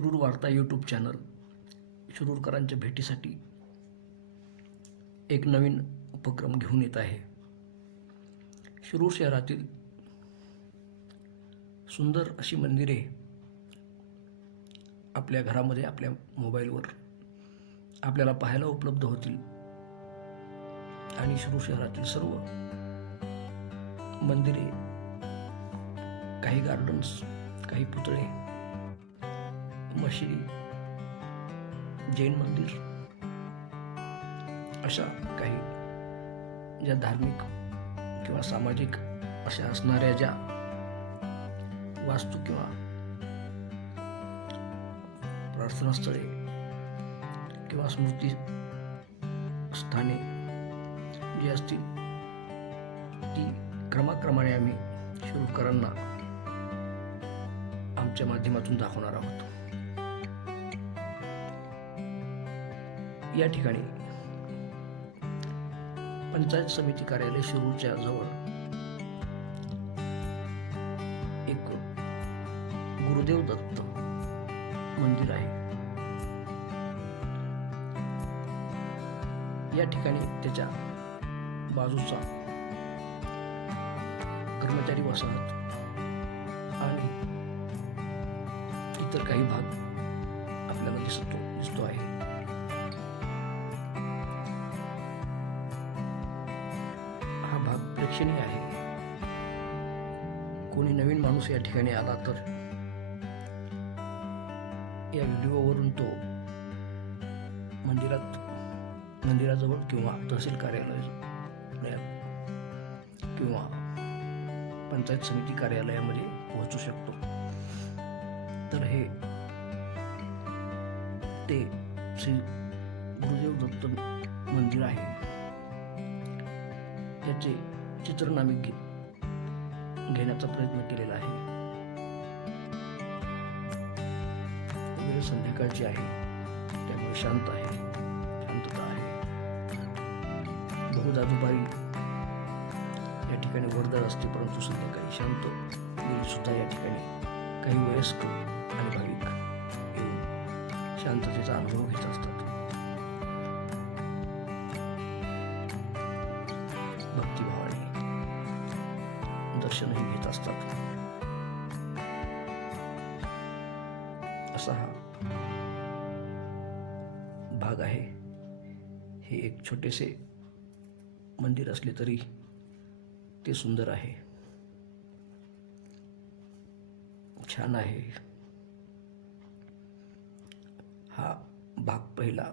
वार्ता YouTube channel शिरूरकरांच्या भेटीसाठी एक नवीन उपक्रम घेऊन येत आहे. शिरूर शहरातील सुंदर अशी मंदिरे आपल्या घरामध्ये आपल्या मोबाईलवर आपल्याला पाहायला उपलब्ध होतील. आणि शिरूर शहरातील सर्व मंदिरे काही गार्डन्स काही पुतळे मशिदी जैन मंदिर अशा काही ज्या धार्मिक किंवा सामाजिक अशा असणाऱ्या ज्या वास्तू किंवा प्रार्थनास्थळे किंवा स्मृती स्थाने जी असतील ती क्रमाक्रमाने आम्ही शिवकरांना आमच्या माध्यमातून दाखवणार आहोत. या ठिकाणी. पंचायत समिती कार्यालय शिरूरच्या जवळ एक गुरुदेव दत्त मंदिर आहे. या ठिकाणी त्याच्या बाजूचा कर्मचारी वसाहत आणि इतर काही भाग आपल्याला दिसतो. प्रेक्षणीय आहे. कोणी नवीन माणूस या ठिकाणी आला तर या व्हिडिओवरून तो मंदिरात मंदिराजवळ किंवा तहसील कार्यालयात किंवा पंचायत समिती कार्यालयामध्ये पोहोचू शकतो. तर हे ते श्री गुरुदेव दत्त मंदिर आहे. याचे चित्रण आम्ही घे घेण्याचा प्रयत्न केलेला आहे. वेळ संध्याकाळची आहे त्यामुळे शांत आहे शांतता आहे. बहुधा दुपारी या ठिकाणी वर्दळ असते परंतु संध्याकाळी शांत वेळी सुद्धा या ठिकाणी काही वयस्क आणि भाविक येऊन शांततेचा अनुभव घेत असतात. दर्शनही घेत असतात असा हा भाग आहे। हे एक छोटेसे मंदिर असले तरी ते सुंदर आहे। छान आहे। हा भाग पहिला